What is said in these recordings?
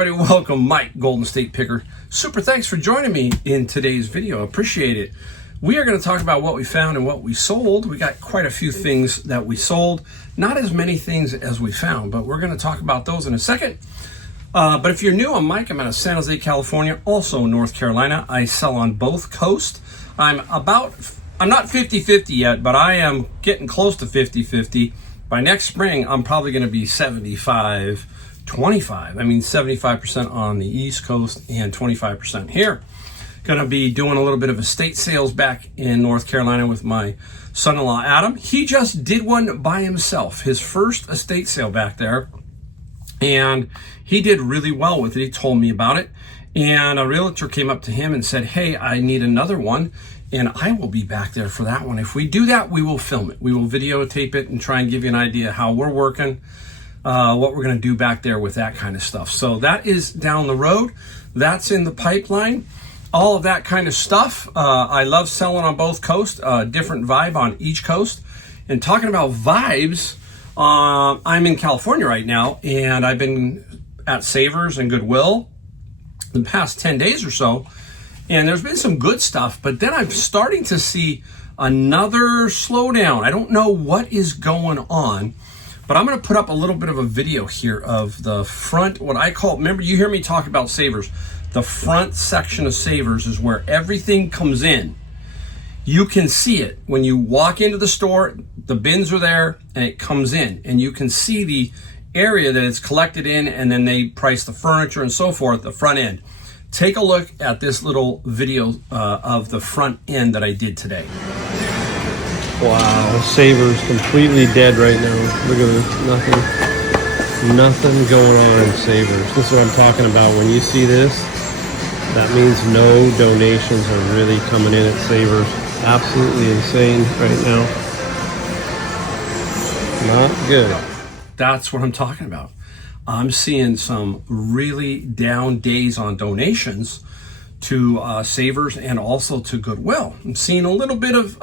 everybody, welcome. Mike, Golden State Picker. Super thanks for joining me in today's video. Appreciate it. We are going to talk about what we found and what we sold. We got quite a few things that we sold. Not as many things as we found, but we're going to talk about those in a second. But if you're new, I'm Mike. I'm out of San Jose, California, also North Carolina. I sell on both coasts. I'm not 50-50 yet, but I am getting close to 50-50. By next spring, I'm probably going to be 75-25. I mean, 75% on the East Coast and 25% here. Going to be doing a little bit of estate sales back in North Carolina with my son-in-law, Adam. He just did one by himself, his first estate sale back there. And he did really well with it. He told me about it. And a realtor came up to him and said, hey, I need another one. And I will be back there for that one. If we do that, we will film it. We will videotape it and try and give you an idea how we're working, what we're going to do back there with that kind of stuff. So that is down the road. That's in the pipeline. All of that kind of stuff. I love selling on both coasts, different vibe on each coast. And talking about vibes, I'm in California right now, and I've been at Savers and Goodwill the past 10 days or so. And there's been some good stuff, but then I'm starting to see another slowdown. I don't know what is going on, but I'm going to put up a little bit of a video here of the front, what I call, remember you hear me talk about Savers. The front section of Savers is where everything comes in. You can see it when you walk into the store, the bins are there and it comes in, and you can see the area that it's collected in, and then they price the furniture and so forth, the front end. Take a look at this little video of the front end that I did today. Wow, Savers completely dead right now. Look at this, nothing going on in Savers. This is what I'm talking about. When you see this, that means no donations are really coming in at Savers. Absolutely insane right now. Not good. That's what I'm talking about. I'm seeing some really down days on donations to Savers and also to Goodwill. I'm seeing a little bit of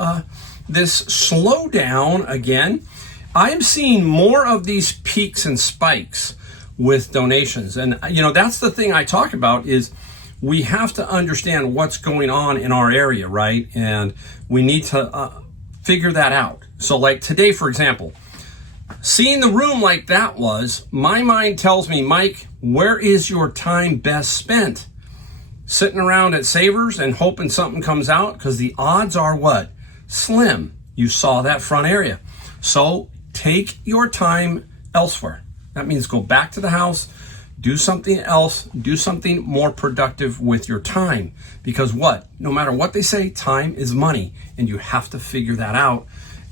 this slowdown again. I'm seeing more of these peaks and spikes with donations. And, you know, that's the thing I talk about is we have to understand what's going on in our area, right? And we need to figure that out. So like today, for example, seeing the room like that was, my mind tells me, Mike, where is your time best spent? Sitting around at Savers and hoping something comes out? Because the odds are what? Slim. You saw that front area. So take your time elsewhere. That means go back to the house, do something else, do something more productive with your time. Because what? No matter what they say, time is money, and you have to figure that out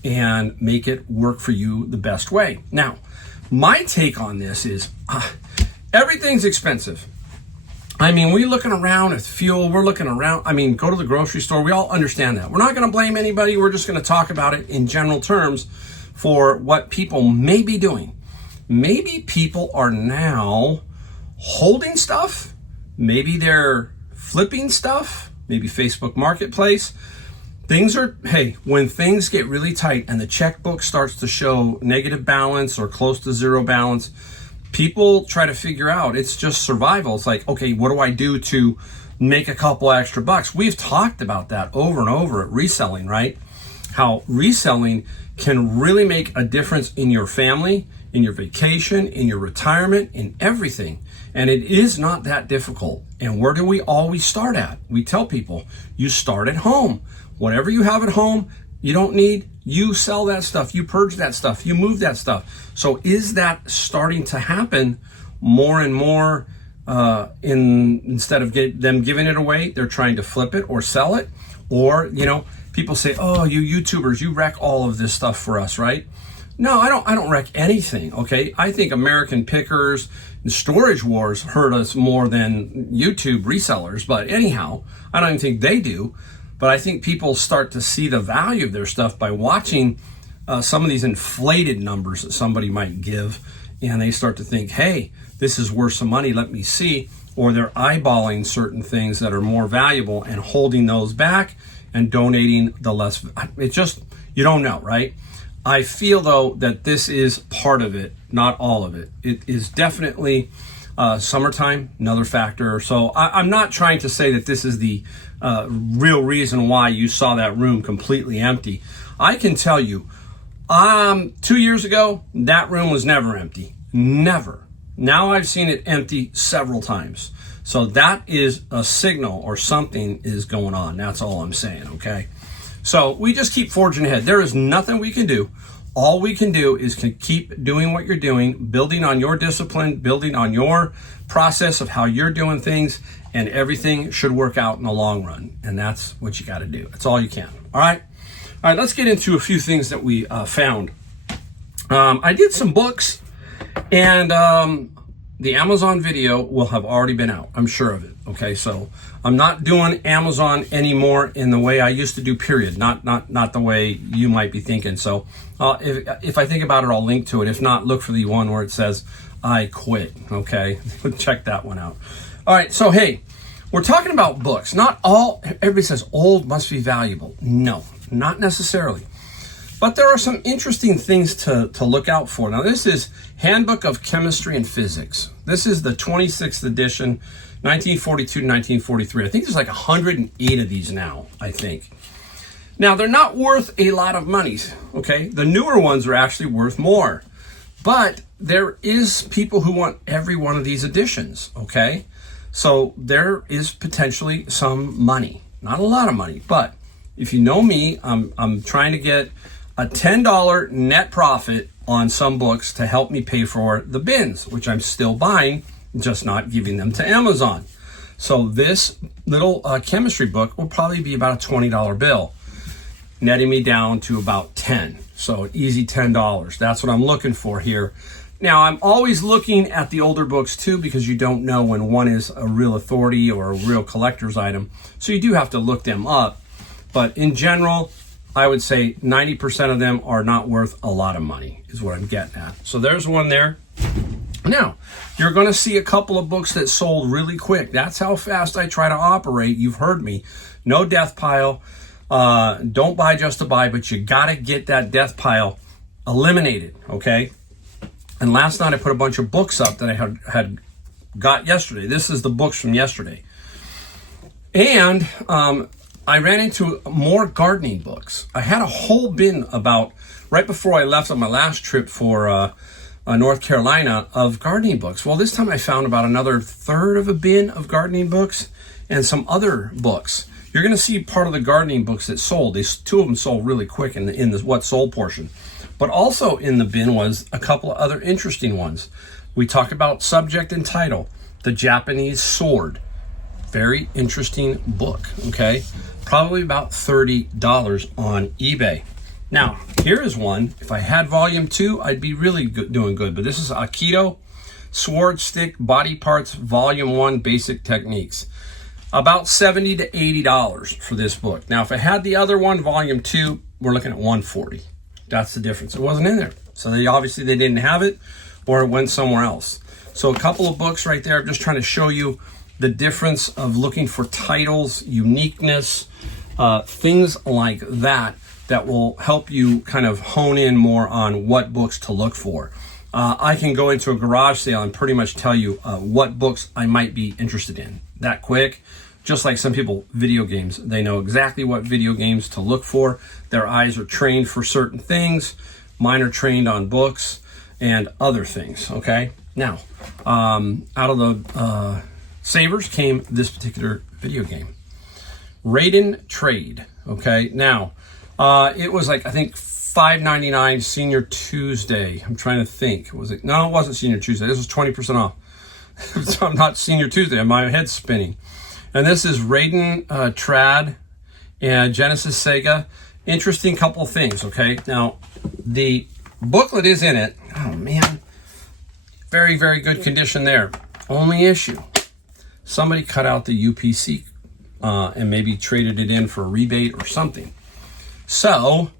and make it work for you the best way. Now, my take on this is everything's expensive. I mean, we're looking around at fuel, we're looking around, I mean, go to the grocery store, we all understand that. We're not gonna blame anybody, we're just gonna talk about it in general terms for what people may be doing. Maybe people are now holding stuff, maybe they're flipping stuff, maybe Facebook Marketplace. Things are, hey, when things get really tight and the checkbook starts to show negative balance or close to zero balance, people try to figure out, it's just survival. It's like, okay, what do I do to make a couple extra bucks? We've talked about that over and over at reselling, right? How reselling can really make a difference in your family, in your vacation, in your retirement, in everything. And it is not that difficult. And where do we always start at? We tell people, you start at home. Whatever you have at home, you don't need, you sell that stuff, you purge that stuff, you move that stuff. So is that starting to happen more and more instead of them giving it away, they're trying to flip it or sell it? Or, you know, people say, oh, you YouTubers, you wreck all of this stuff for us, right? No, I don't wreck anything, okay? I think American Pickers and Storage Wars hurt us more than YouTube resellers, but anyhow, I don't even think they do. But I think people start to see the value of their stuff by watching some of these inflated numbers that somebody might give, and they start to think, hey, this is worth some money, let me see. Or they're eyeballing certain things that are more valuable and holding those back and donating the less. It's just, you don't know, right? I feel though that this is part of it, not all of it. It is definitely Summertime, another factor. So I'm not trying to say that this is the real reason why you saw that room completely empty. I can tell you, 2 years ago, that room was never empty. Never. Now I've seen it empty several times. So that is a signal or something is going on. That's all I'm saying, okay? So we just keep forging ahead. There is nothing we can do. All we can do is keep doing what you're doing, building on your discipline, building on your process of how you're doing things, and everything should work out in the long run. And that's what you got to do. That's all you can. All right? All right, let's get into a few things that we found. I did some books, and the Amazon video will have already been out. I'm sure of it. Okay, so I'm not doing Amazon anymore in the way I used to do, period. Not the way you might be thinking. So if I think about it, I'll link to it. If not, look for the one where it says I quit. Okay, check that one out. All right, so hey, we're talking about books. Not all, everybody says old must be valuable. No, not necessarily. But there are some interesting things to look out for. Now, this is Handbook of Chemistry and Physics. This is the 26th edition, 1942 to 1943. I think there's like 108 of these now, I think. Now, they're not worth a lot of money, okay? The newer ones are actually worth more. But there is people who want every one of these editions, okay? So there is potentially some money. Not a lot of money, but if you know me, I'm trying to get a $10 net profit on some books to help me pay for the bins, which I'm still buying, just not giving them to Amazon. So this little chemistry book will probably be about a $20 bill, netting me down to about 10. So easy $10. That's what I'm looking for here. Now, I'm always looking at the older books too, because you don't know when one is a real authority or a real collector's item. So you do have to look them up. But in general, I would say 90% of them are not worth a lot of money, is what I'm getting at. So there's one there. Now, you're going to see a couple of books that sold really quick. That's how fast I try to operate. You've heard me. No death pile. Don't buy just to buy, but you got to get that death pile eliminated, okay? And last night I put a bunch of books up that I had got yesterday. This is the books from yesterday. And I ran into more gardening books. I had a whole bin about, right before I left on my last trip for North Carolina, of gardening books. Well, this time I found about another third of a bin of gardening books and some other books. You're going to see part of the gardening books that sold. These two of them sold really quick in the what sold portion. But also in the bin was a couple of other interesting ones. We talked about subject and title, The Japanese Sword. Very interesting book, okay? Probably about $30 on eBay. Now, here is one. If I had volume 2, I'd be really doing good. But this is Aikido, Sword, Stick, Body Parts, Volume 1, Basic Techniques. About $70 to $80 for this book. Now, if I had the other one, Volume 2, we're looking at $140. That's the difference. It wasn't in there. So they didn't have it, or it went somewhere else. So a couple of books right there. I'm just trying to show you the difference of looking for titles, uniqueness, things like that will help you kind of hone in more on what books to look for. I can go into a garage sale and pretty much tell you what books I might be interested in that quick. Just like some people, video games, they know exactly what video games to look for. Their eyes are trained for certain things. Mine are trained on books and other things, okay? Now, out of the savers came this particular video game, Raiden Trade, okay? Now, it was like, I think, $5.99 Senior Tuesday. I'm trying to think. Was it? No, it wasn't Senior Tuesday. This was 20% off. So I'm not Senior Tuesday. My head's spinning. And this is Raiden Trad and Genesis Sega. Interesting couple things, okay? Now, the booklet is in it. Oh, man. Very, very good condition there. Only issue, somebody cut out the UPC and maybe traded it in for a rebate or something. So,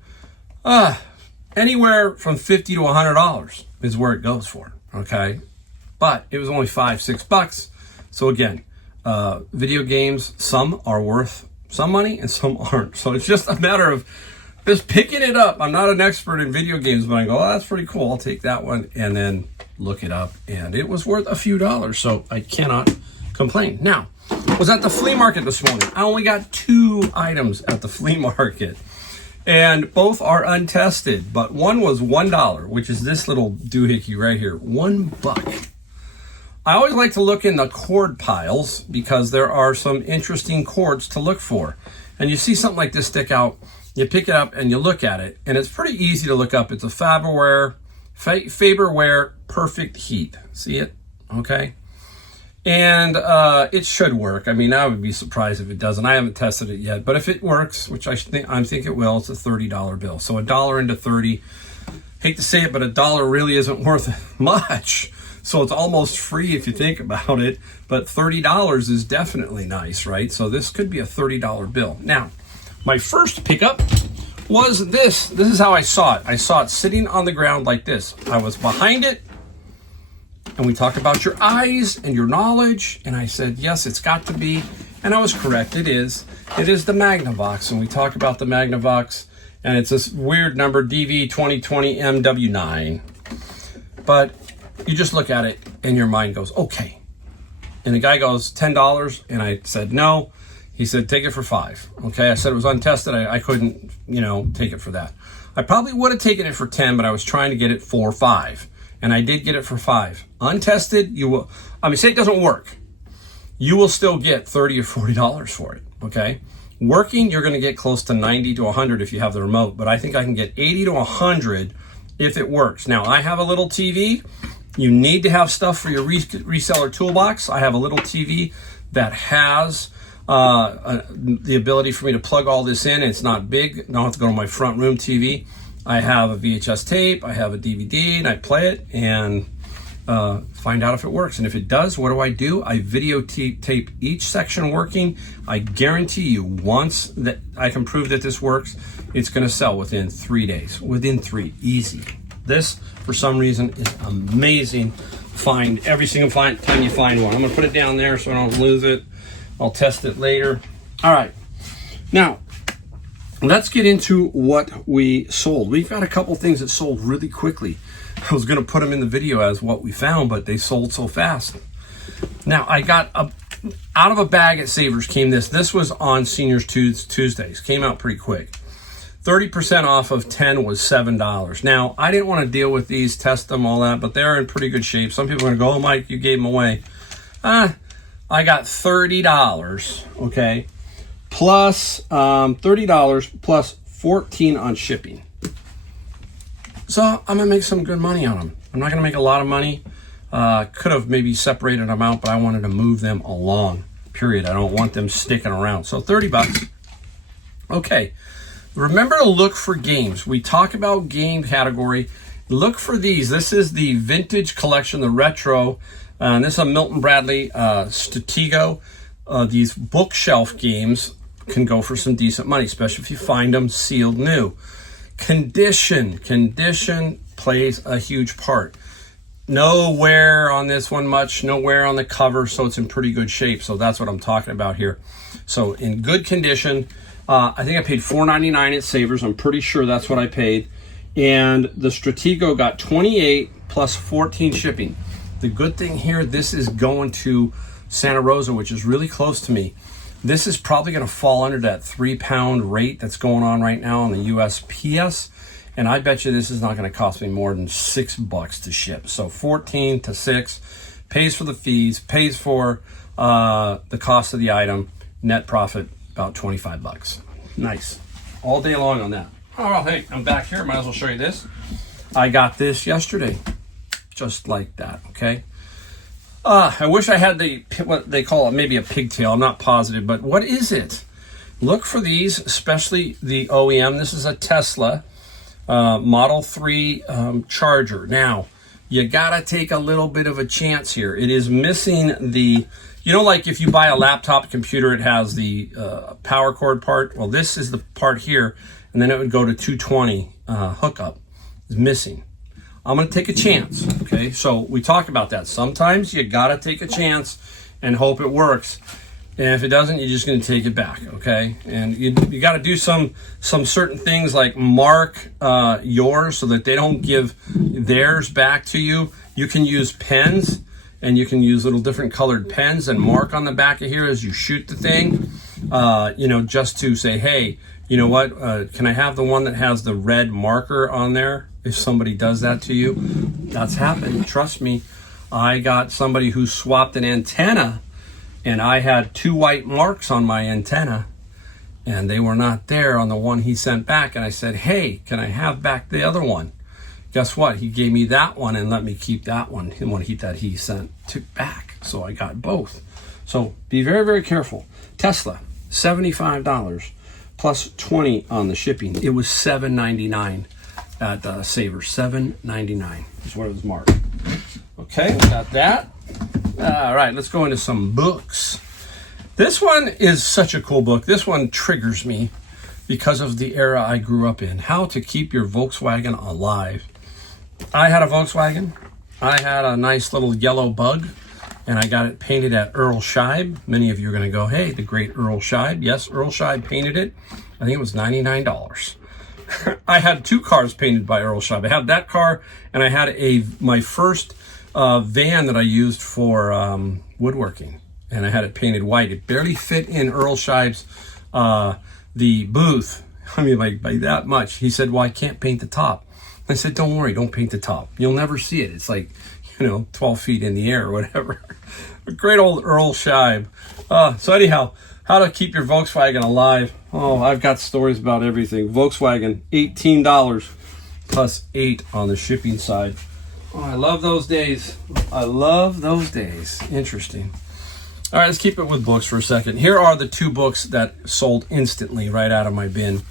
anywhere from $50 to $100 is where it goes for, okay? But it was only $5-6. So again, video games, some are worth some money and some aren't. So it's just a matter of just picking it up. I'm not an expert in video games, but I go, oh, that's pretty cool. I'll take that one and then look it up, and it was worth a few dollars, so I cannot complain. Now, was at the flea market this morning. I only got 2 items at the flea market, and both are untested, but one was $1, which is this little doohickey right here, $1. I always like to look in the cord piles because there are some interesting cords to look for. And you see something like this stick out, you pick it up and you look at it, and it's pretty easy to look up. It's a Faberware Perfect Heat. See it? Okay. And it should work. I mean, I would be surprised if it doesn't. I haven't tested it yet, but if it works, which I think it will, it's a $30 bill. So $1 into 30. Hate to say it, but $1 really isn't worth much. So it's almost free if you think about it, but $30 is definitely nice, right? So this could be a $30 bill. Now, my first pickup was this. This is how I saw it. I saw it sitting on the ground like this. I was behind it, and we talked about your eyes and your knowledge, and I said, yes, it's got to be, and I was correct. It is. It is the Magnavox, and we talk about the Magnavox, and it's this weird number, DV2020MW9. But you just look at it and your mind goes, okay. And the guy goes, $10. And I said, no. He said, take it for $5. Okay. I said it was untested. I couldn't, take it for that. I probably would have taken it for 10, but I was trying to get it for $5. And I did get it for $5. Untested, say it doesn't work. You will still get $30 or $40 for it. Okay. Working, you're going to get close to 90 to 100 if you have the remote, but I think I can get 80 to 100 if it works. Now, I have a little TV. You need to have stuff for your reseller toolbox. I have a little TV that has the ability for me to plug all this in. It's not big. I don't have to go to my front room TV. I have a VHS tape. I have a DVD, and I play it and find out if it works. And if it does, what do? I videotape each section working. I guarantee you, once that I can prove that this works, it's going to sell within 3 days. Within 3, easy. This, for some reason, is amazing. Find every single time you find one. I'm going to put it down there so I don't lose it. I'll test it later. All right. Now, let's get into what we sold. We've got a couple things that sold really quickly. I was going to put them in the video as what we found, but they sold so fast. Now, I got out of a bag at Savers came this. This was on Seniors Tuesdays. Came out pretty quick. 30% off of 10 was $7. Now, I didn't want to deal with these, test them, all that, but they're in pretty good shape. Some people are going to go, oh, Mike, you gave them away. I got $30, okay, plus $30 plus $14 on shipping. So I'm going to make some good money on them. I'm not going to make a lot of money. Could have maybe separated them out, but I wanted to move them along, period. I don't want them sticking around. So $30. Okay. Remember to look for games. We talk about game category. Look for these. This is the vintage collection, the retro. And this is a Milton Bradley Stratego. These bookshelf games can go for some decent money, especially if you find them sealed new. Condition plays a huge part. No wear on this one much, no wear on the cover, so it's in pretty good shape. So that's what I'm talking about here. So in good condition. I think I paid $4.99 at Savers. I'm pretty sure that's what I paid. And the Stratego got 28 plus 14 shipping. The good thing here, this is going to Santa Rosa, which is really close to me. This is probably going to fall under that 3-pound rate that's going on right now on the USPS. And I bet you this is not going to cost me more than $6 to ship. So 14 to 6 pays for the fees, pays for the cost of the item, net profit about $25. Nice. All day long on that. Oh, well, hey, I'm back here. Might as well show you this. I got this yesterday. Just like that, okay? I wish I had what they call it, maybe a pigtail. I'm not positive, but what is it? Look for these, especially the OEM. This is a Tesla Model 3 charger. Now, you got to take a little bit of a chance here. It is missing the... like if you buy a laptop computer, it has the power cord part. Well, this is the part here, and then it would go to 220 hookup. It's missing. I'm going to take a chance, okay? So we talk about that. Sometimes you got to take a chance and hope it works. And if it doesn't, you're just going to take it back, okay? And you got to do some certain things like mark yours so that they don't give theirs back to you. You can use pens, and you can use little different colored pens and mark on the back of here as you shoot the thing, you know, just to say, hey, you know what, can I have the one that has the red marker on there? If somebody does that to you, that's happened. Trust me, I got somebody who swapped an antenna, and I had 2 white marks on my antenna, and they were not there on the one he sent back. And I said, hey, can I have back the other one? Guess what? He gave me that one and let me keep that one, the one that he sent back. So I got both. So be very, very careful. Tesla, $75 plus $20 on the shipping. It was $7.99 at Savers. $7.99 is what it was marked. Okay, we got that. All right, let's go into some books. This one is such a cool book. This one triggers me because of the era I grew up in. How to Keep Your Volkswagen Alive. I had a Volkswagen. I had a nice little yellow Bug, and I got it painted at Earl Scheib. Many of you are going to go, hey, the great Earl Scheib. Yes, Earl Scheib painted it. I think it was $99. I had 2 cars painted by Earl Scheib. I had that car, and I had my first van that I used for woodworking, and I had it painted white. It barely fit in Earl Scheib's the booth. I mean, by that much. He said, well, I can't paint the top. I said, don't worry, don't paint the top. You'll never see it. It's like, 12 feet in the air or whatever. Great old Earl Scheib. So anyhow, how to keep your Volkswagen alive. Oh, I've got stories about everything. Volkswagen, $18 plus $8 on the shipping side. Oh, I love those days. I love those days. Interesting. All right, let's keep it with books for a second. Here are the 2 books that sold instantly right out of my bin.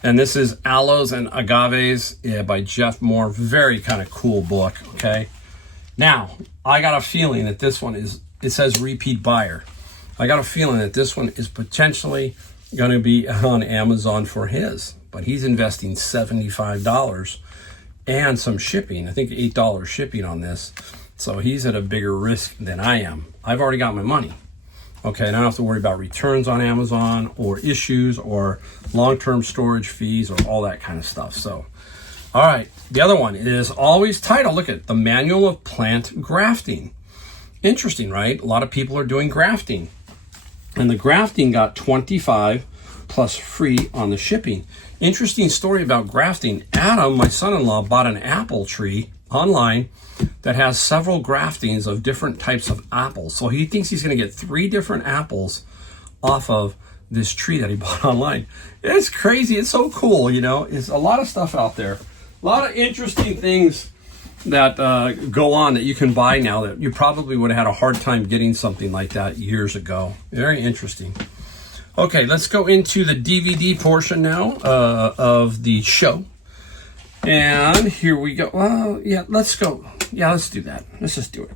And this is Aloes and Agaves by Jeff Moore. Very kind of cool book, okay? Now, I got a feeling that this one it says repeat buyer. I got a feeling that this one is potentially going to be on Amazon for his. But he's investing $75 and some shipping. I think $8 shipping on this. So he's at a bigger risk than I am. I've already got my money. Okay, and I don't have to worry about returns on Amazon or issues or long-term storage fees or all that kind of stuff. So, all right, the other one is always titled, look at The Manual of Plant Grafting. Interesting, right? A lot of people are doing grafting. And the grafting got $25 plus free on the shipping. Interesting story about grafting. Adam, my son-in-law, bought an apple tree online that has several graftings of different types of apples. So he thinks he's going to get 3 different apples off of this tree that he bought online. It's crazy. It's so cool, It's a lot of stuff out there. A lot of interesting things that go on that you can buy now that you probably would have had a hard time getting something like that years ago. Very interesting. Okay, let's go into the DVD portion now of the show. And here we go. Well, yeah, let's go. Yeah, let's do that. Let's just do it.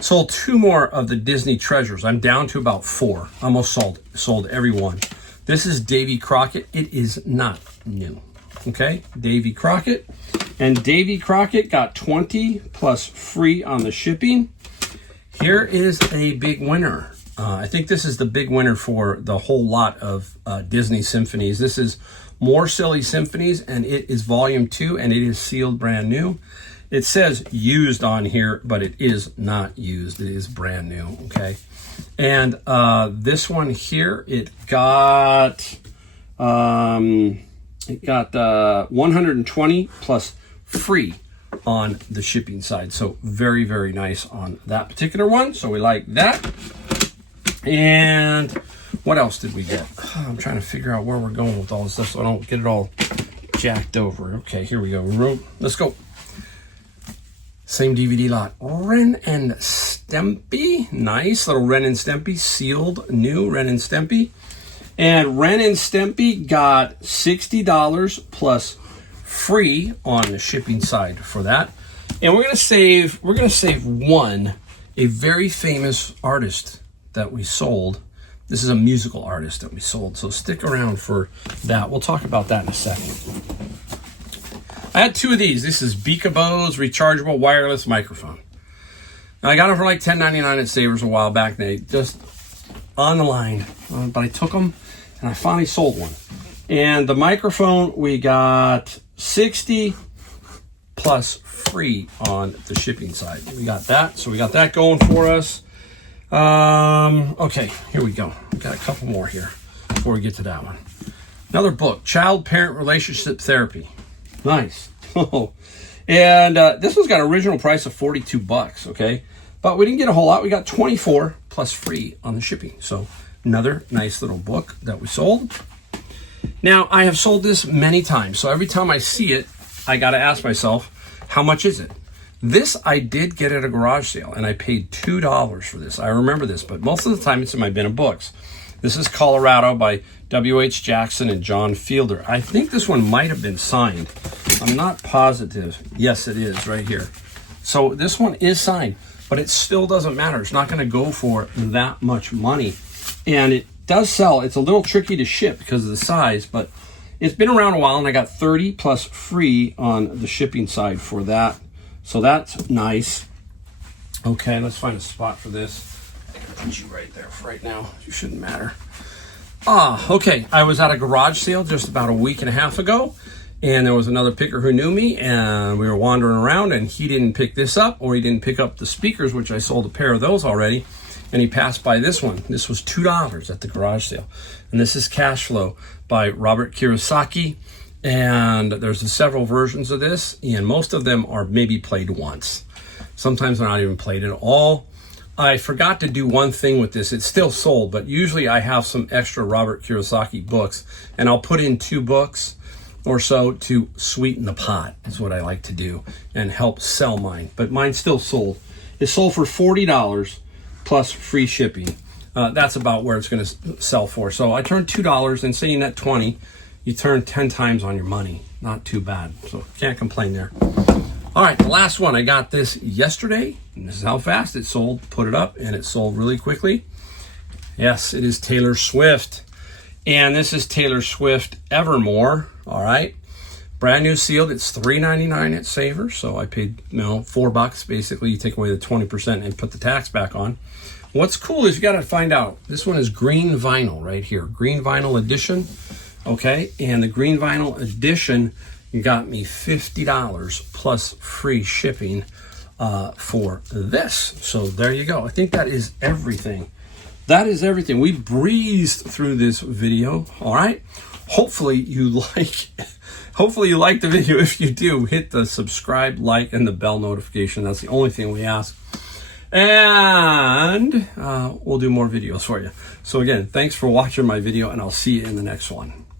Sold 2 more of the Disney treasures. I'm down to about 4. Almost sold every one. This is Davy Crockett. It is not new. Okay, Davy Crockett. And Davy Crockett got 20 plus free on the shipping. Here is a big winner. I think this is the big winner for the whole lot of Disney Symphonies. This is More Silly Symphonies, and it is volume 2, and it is sealed brand new. It says used on here, but it is not used. It is brand new, okay? And this one here, it got 120 plus free on the shipping side. So very, very nice on that particular one. So we like that. And what else did we get? I'm trying to figure out where we're going with all this stuff so I don't get it all jacked over. Okay, here we go. Let's go. Same DVD lot. Ren and Stimpy. Nice little Ren and Stimpy. Sealed new Ren and Stimpy. And Ren and Stimpy got $60 plus free on the shipping side for that. And we're gonna save one, a very famous artist that we sold. This is a musical artist that we sold, so stick around for that. We'll talk about that in a second. I had 2 of these. This is Beeka Bose rechargeable wireless microphone. Now, I got them for like $10.99 at Savers a while back. They just on the line, but I took them and I finally sold one. And the microphone, we got 60 plus free on the shipping side. We got that, so we got that going for us. Okay, here we go. We got a couple more here before we get to that one. Another book, Child-Parent Relationship Therapy. Nice. And this one's got an original price of 42 bucks, okay? But we didn't get a whole lot. We got 24 plus free on the shipping. So another nice little book that we sold. Now, I have sold this many times. So every time I see it, I got to ask myself, how much is it? This I did get at a garage sale, and I paid $2 for this. I remember this, but most of the time it's in my bin of books. This is Colorado by W.H. Jackson and John Fielder. I think this one might have been signed. I'm not positive. Yes, it is right here. So this one is signed, but it still doesn't matter. It's not going to go for that much money. And it does sell. It's a little tricky to ship because of the size, but it's been around a while, and I got 30 plus free on the shipping side for that. So that's nice. Okay, let's find a spot for this. I'll put you right there for right now. You shouldn't matter. Okay. I was at a garage sale just about a week and a half ago, and there was another picker who knew me, and we were wandering around, and he didn't pick this up, or he didn't pick up the speakers, which I sold a pair of those already, and he passed by this one. This was $2 at the garage sale, and this is Cash Flow by Robert Kiyosaki, and there's several versions of this, and most of them are maybe played once. Sometimes they're not even played at all. I forgot to do one thing with this. It's still sold, but usually I have some extra Robert Kiyosaki books, and I'll put in 2 books or so to sweeten the pot, is what I like to do, and help sell mine. But mine's still sold. It's sold for $40 plus free shipping. That's about where it's going to sell for. So I turned $2, and say you net 20, you turn 10 times on your money. Not too bad. So can't complain there. All right, the last one. I got this yesterday, and this is how fast it sold. Put it up, and it sold really quickly. Yes, it is Taylor Swift. And this is Taylor Swift Evermore. All right. Brand new sealed. It's $3.99 at Savers. So I paid, $4 basically. You take away the 20% and put the tax back on. What's cool is you got to find out. This one is green vinyl right here. Green vinyl edition. Okay. And the green vinyl edition, you got me $50 plus free shipping for this. So there you go. I think that is everything. That is everything. We breezed through this video. All right. Hopefully you like the video. If you do, hit the subscribe, like, and the bell notification. That's the only thing we ask. And we'll do more videos for you. So again, thanks for watching my video, and I'll see you in the next one.